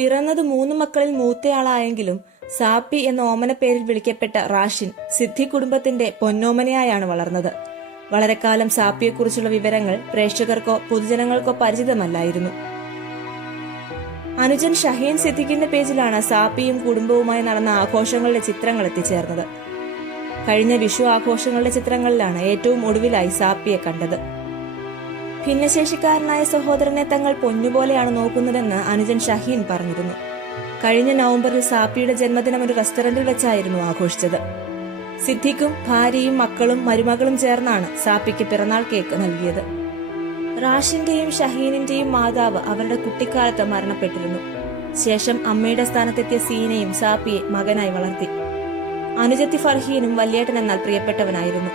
പിറന്നത് 3 മക്കളിൽ മൂത്തയാളായെങ്കിലും സാപ്പി എന്ന ഓമന പേരിൽ വിളിക്കപ്പെട്ട റാഷിൻ സിദ്ധി കുടുംബത്തിന്റെ പൊന്നോമനയായാണ് വളർന്നത്. വളരെക്കാലം സാപ്പിയെക്കുറിച്ചുള്ള വിവരങ്ങൾ പ്രേക്ഷകർക്കോ പൊതുജനങ്ങൾക്കോ പരിചിതമല്ലായിരുന്നു. അനുജൻ ഷഹീൻ സിദ്ദിഖിന്റെ പേജിലാണ് സാപ്പിയും കുടുംബവുമായി നടന്ന ആഘോഷങ്ങളുടെ ചിത്രങ്ങൾ എത്തിച്ചേർന്നത്. കഴിഞ്ഞ വിഷു ആഘോഷങ്ങളുടെ ചിത്രങ്ങളിലാണ് ഏറ്റവും ഒടുവിലായി സാപ്പിയെ കണ്ടത്. ഭിന്നശേഷിക്കാരനായ സഹോദരനെ തങ്ങൾ പൊന്നുപോലെയാണ് നോക്കുന്നതെന്ന് അനുജൻ ഷഹീൻ പറഞ്ഞിരുന്നു. കഴിഞ്ഞ നവംബറിൽ സാപ്പിയുടെ ജന്മദിനം ഒരു റെസ്റ്റോറന്റിൽ വെച്ചായിരുന്നു ആഘോഷിച്ചത്. സിദ്ദിഖും ഭാര്യയും മക്കളും മരുമകളും ചേർന്നാണ് സാപ്പിക്ക് പിറന്നാൾ കേക്ക് നൽകിയത്. റാഷിന്റെയും ഷഹീനിന്റെയും മാതാവ് അവരുടെ കുട്ടിക്കാലത്ത് മരണപ്പെട്ടിരുന്നു. ശേഷം അമ്മയുടെ സ്ഥാനത്തെത്തിയ സീനയും സാപ്പിയെ മകനായി വളർത്തി. അനുജത്തി ഫർഹീനും വല്യേട്ടൻ എന്നാൽ പ്രിയപ്പെട്ടവനായിരുന്നു.